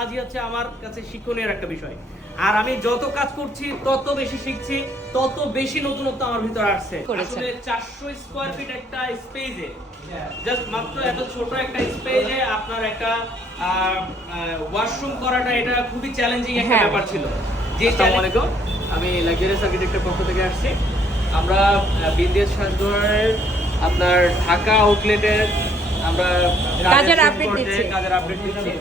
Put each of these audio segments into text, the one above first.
কাজই হচ্ছে আমার কাছে শিক্ষণীয় একটা বিষয়। আর আমি যত কাজ করছি তত বেশি শিখছি, তত বেশি নতুনত্ব আমার ভিতরে আসছে। আসলে 400 স্কয়ার ফিট একটা স্পেসে, জাস্ট মাত্র এত ছোট একটা স্পেসে আপনার একটা ওয়াশরুম করাটা এটা খুবই চ্যালেঞ্জিং একটা ব্যাপার ছিল। আসসালামু আলাইকুম, আমি লাক্সারিয়াস আর্কিটেক্টের পক্ষ থেকে আসছি। আমরা বিন্দিয়াস সাজঘরের আপনার ঢাকা আউটলেটের আমরা কাজের আপডেট দিচ্ছি।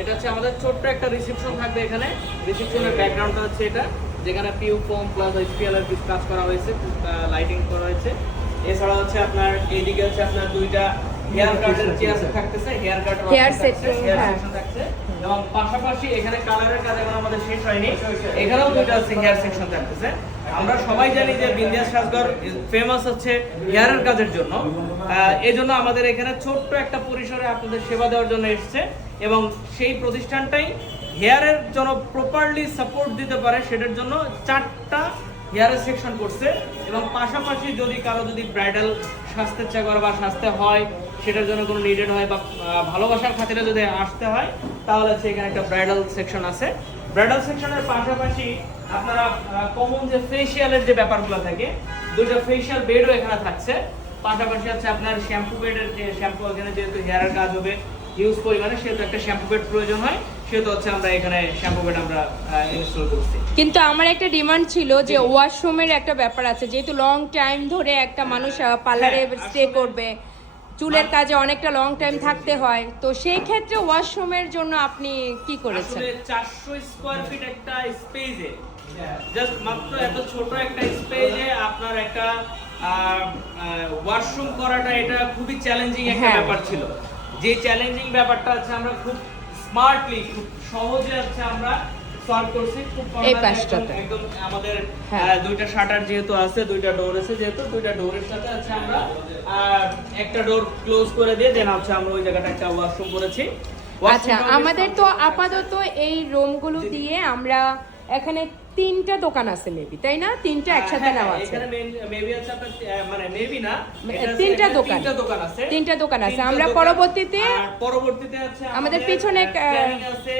এটা হচ্ছে আমাদের ছোট্ট একটা রিসেপশন থাকবে এখানে। রিসেপশনের ব্যাকগ্রাউন্ডটা হচ্ছে এটা, যেখানে পিউ ফোম প্লাস এইচপিএল এর কাজ করা হয়েছে, লাইটিং করা হয়েছে। এছাড়া হচ্ছে আপনার এইদিকে হচ্ছে আপনার দুইটা হেয়ার কাটের চেয়ার থাকতেছে, হেয়ার সেকশন থাকছে, এবং পাশাপাশি এখানে কালারের কাজ এখন আমাদের শেষ হয়নি, এখানেও দুইটা আছে হেয়ার সেকশন থাকতেছে। আমরা সবাই জানি যে বিন্দিয়াস সাজঘর ফেমাস হচ্ছে হেয়ারের কাজের জন্য। এই জন্য আমাদের এখানে ছোট্ট একটা পরিসরে আপনাদের সেবা দেওয়ার জন্য এসেছে, এবং সেই প্রতিষ্ঠানটাই হেয়ারের জন্য প্রপারলি সাপোর্ট দিতে পারে সেটার জন্য 4টা হেয়ারের সেকশন করছে। এবং পাশাপাশি যদি কারো যদি ব্রাইডাল সাজতে ইচ্ছা করে বা সাজতে হয়, সেটার জন্য কোনো নিডেড হয় বা ভালোবাসার খাতিরে যদি আসতে হয়, তাহলে হচ্ছে এখানে একটা ব্রাইডাল সেকশন আছে। ব্রাইডাল সেকশনের পাশাপাশি আপনারা কমন যে ফেশিয়ালের যে ব্যাপারগুলো থাকে, দুটো ফেশিয়াল বেডও এখানে থাকছে। পাশাপাশি হচ্ছে আপনার শ্যাম্পু বেডের যে শ্যাম্পু, এখানে যেহেতু হেয়ারের কাজ হবে হিউজ পরিমাণে, সেহেতু একটা শ্যাম্পু বেড প্রয়োজন হয়, সেহেতু হচ্ছে আমরা এখানে শ্যাম্পু বেড আমরা ইনস্টল করছি। কিন্তু আমার একটা ডিমান্ড ছিল যে ওয়াশরুমের একটা ব্যাপার আছে, যেহেতু লং টাইম ধরে একটা মানুষ পার্লারে স্টে করবে, চুলের কাজে অনেকটা লং টাইম থাকতে হয়, তো সেই ক্ষেত্রে ওয়াশরুমের জন্য আপনি কি করেছেন? আসলে 400 স্কয়ার ফিট একটা স্পেসে, জাস্ট মাত্র এত ছোট একটা স্পেসে আপনার একটা ওয়াশরুম করাটা এটা খুবই চ্যালেঞ্জিং একটা ব্যাপার ছিল। যে চ্যালেঞ্জিং ব্যাপারটা আছে আমরা খুব স্মার্টলি, খুব সহজে আছে আমরা সলভ করছি। খুব এই পাশটাতে একদম আমাদের দুইটা শাটার যেহেতু আছে, দুইটা ডোর আছে, যেহেতু দুইটা ডোরের সাথে আছে আমরা একটা ডোর ক্লোজ করে দিয়ে দেন হচ্ছে আমরা ওই জায়গাটা একটা ওয়াশরুম করেছি। আচ্ছা, আমাদের তো আপাতত এই রুমগুলো দিয়ে আমরা এখানে 3টা দোকান আছে মেবি, তাই না? 3টা একসাথে নেওয়া আছে। এখানে মেবি আছে আপনার, মানে মেবি না, এটা 3টা দোকান আছে। 3টা দোকান আছে। আমরা পরবর্তীতে আছে আমাদের পিছনে প্ল্যানিং আছে।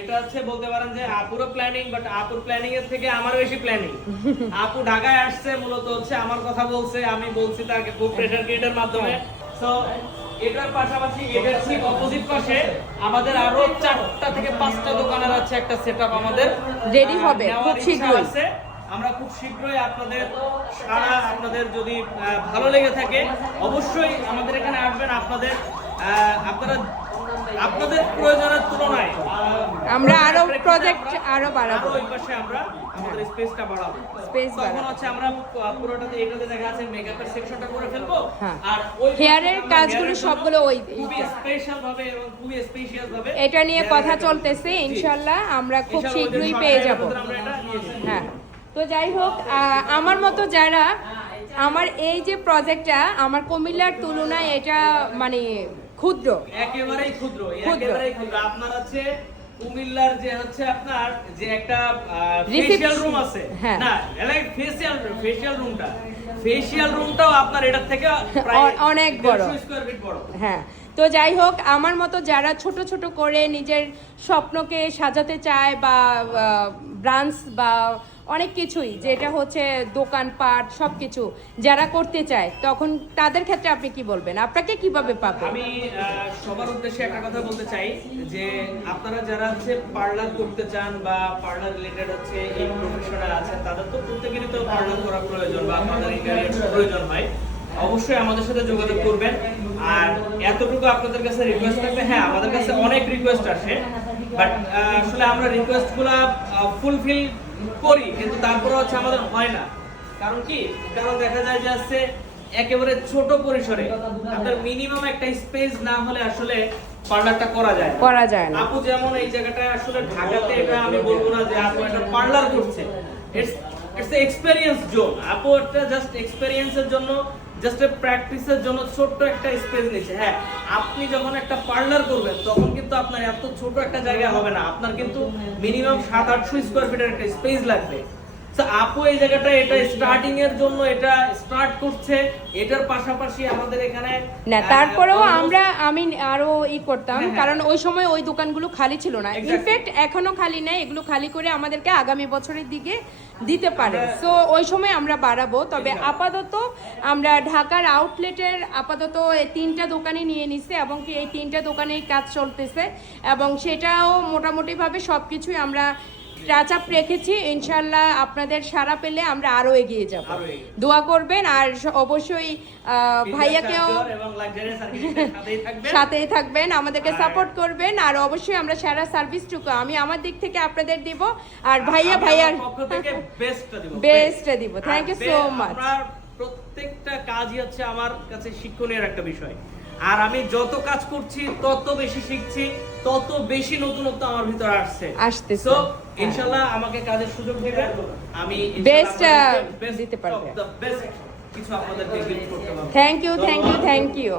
এটা হচ্ছে বলতে পারেন যে আপুরো প্ল্যানিং, বাট আপুর প্ল্যানিং এর থেকে আমার বেশি প্ল্যানিং। আপু ঢাকায় আসছে মূলত হচ্ছে আমার কথা বলছে, আমি বলছি তাকে খুব প্রেসার ক্রিয়েটের মাধ্যমে। সো এটার পাশাপাশি এটার ঠিক অপোজিট পাশে আমাদের আরো 4টা থেকে 5টা দোকানের আছে একটা সেটআপ আমাদের রেডি হবে খুব শীঘ্রই। আমরা খুব শীঘ্রই আপনাদের আপনাদের যদি ভালো লেগে থাকে অবশ্যই আমাদের এখানে আসবেন। আপনাদের প্রয়োজনের তুলনায় আমরা আরো প্রজেক্ট আরো বাড়াবো, ওই পাশে আমরা আমাদের স্পেসটা বাড়াবো। তখন হচ্ছে আমরা পুরোটাতে এটাতে দেখা আছে মেকআপের সেকশনটা করে ফেলবো, আর ওই হেয়ারের কাজগুলো সবগুলো ওই খুবই স্পেশাল ভাবে এবং খুবই স্পেশাল ভাবে এটা নিয়ে কথা চলতেছে। ইনশাআল্লাহ আমরা খুব শীঘ্রই পেয়ে যাব। হ্যাঁ, তো যাই হোক, আমার মতো যারা, আমার এই যে প্রজেক্টটা আমার কুমিল্লার তুলনায় এটা মানে ক্ষুদ্র, একেবারেই ক্ষুদ্র। আপনার আছে কুমিল্লার যে হচ্ছে আপনার যে একটা ফেশিয়াল রুম আছে না, ফেশিয়াল রুমটাও আপনার এটার থেকে প্রায় অনেক বড়, 150 স্কয়ার ফিট বড়। হ্যাঁ, তো যাই হোক, আমার মতো যারা ছোট ছোট করে নিজের স্বপ্নকে সাজাতে চায় বা ব্রাঞ্চ বা অনেক কিছুই, যেটা হচ্ছে দোকানপাট সবকিছু যারা করতে চায়, তখন তাদের ক্ষেত্রে আপনি কি বলবেন? আপনাকে কিভাবে পাবো? আমি সবার উদ্দেশ্যে একটা কথা বলতে চাই যে আপনারা যারা হচ্ছে পার্লার করতে চান বা পার্লার রিলেটেড হচ্ছে এই প্রফেশনে আছেন, তাদের তো প্রত্যেকেরই তো পার্লার করা প্রয়োজন বা পার্লার ক্যারিয়ার প্রয়োজন হয়। অবশ্যই আমাদের সাথে যোগাযোগ করবেন। আর এতটুকু আপনাদের কাছে রিকোয়েস্ট থাকবে, হ্যাঁ আমাদের কাছে অনেক রিকোয়েস্ট আসে, বাট আসলে আমরা রিকোয়েস্টগুলো ফুলফিল করি, কিন্তু তারপরে হচ্ছে আমাদের হয় না। কারণ কি? কারণ দেখা যায় যে আছে একেবারে ছোট পরিসরে আপনার মিনিমাম একটা স্পেস না হলে আসলে পার্লারটা করা যায় না। আপু যেমন এই জায়গাটা আসলে ঢাকাতে, এটা আমি বলবো না যে আপু একটা পার্লার করছে, ইটস এক্সপেরিয়েন্স জোন। আপু একটা জাস্ট এক্সপেরিয়েন্সের জন্য, জাস্ট প্র্যাকটিসের জন্য ছোট্ট একটা স্পেস নিচ্ছে। হ্যাঁ, আপনি যখন একটা পার্লার করবেন তখন কিন্তু আপনার এত ছোট একটা জায়গা হবে না, আপনার কিন্তু মিনিমাম 700-800 স্কয়ার ফিটের একটা স্পেস লাগবে। তো আপু এই জায়গাটা এটা স্টার্টিং এর জন্য এটা স্টার্ট করছে, এটার পাশাপাশি আমাদের এখানে না তারপরেও আমি আরো করতাম, কারণ ওই সময় ওই দোকানগুলো খালি ছিল না। Exactly. ইনফ্যাক্ট এখনো খালি নেই, এগুলো খালি করে আমাদেরকে আগামী বছরের দিকে দিতে পারে। সো ওই সময় আমরা বাড়াবো। তবে আপাতত আমরা ঢাকার আউটলেটের আপাতত এই 3টা দোকানই নিয়ে নিছে, এবং কি এই 3টা দোকানেই কাজ চলতেছে, এবং সেটাও মোটামুটিভাবে সবকিছুই আমরা টাচ আপ রেখেছি। ইনশাল্লাহ আপনাদের সাড়া পেলে আমরা আরো এগিয়ে যাব। দোয়া করবেন, আর অবশ্যই ভাইয়াকেও এবং লাক্সারি সার্ভিসের সাথেই থাকবেন, সাথেই থাকবেন, আমাদেরকে সাপোর্ট করবেন, আর অবশ্যই আমরা সারা সার্ভিসটুকু আমি আমার দিক থেকে আপনাদের দিব, আর ভাইয়ার পক্ষ থেকে বেস্টটা দিব। বেস্টটা দিব। Thank you so much. আপনার প্রত্যেকটা কাজই হচ্ছে আমার কাছে শিক্ষণীয় একটা বিষয়, আর আমি যত কাজ করছি তত বেশি শিখছি, তত বেশি নতুনত্ব আমার ভিতরে আসতেছে। সো ইনশাআল্লাহ আমাকে কাজের সুযোগ দিবেন, আমি Best, দিতে পারবো। বেস্ট কিছু আপনাদেরকে গিফট করতে পারবো। Thank you.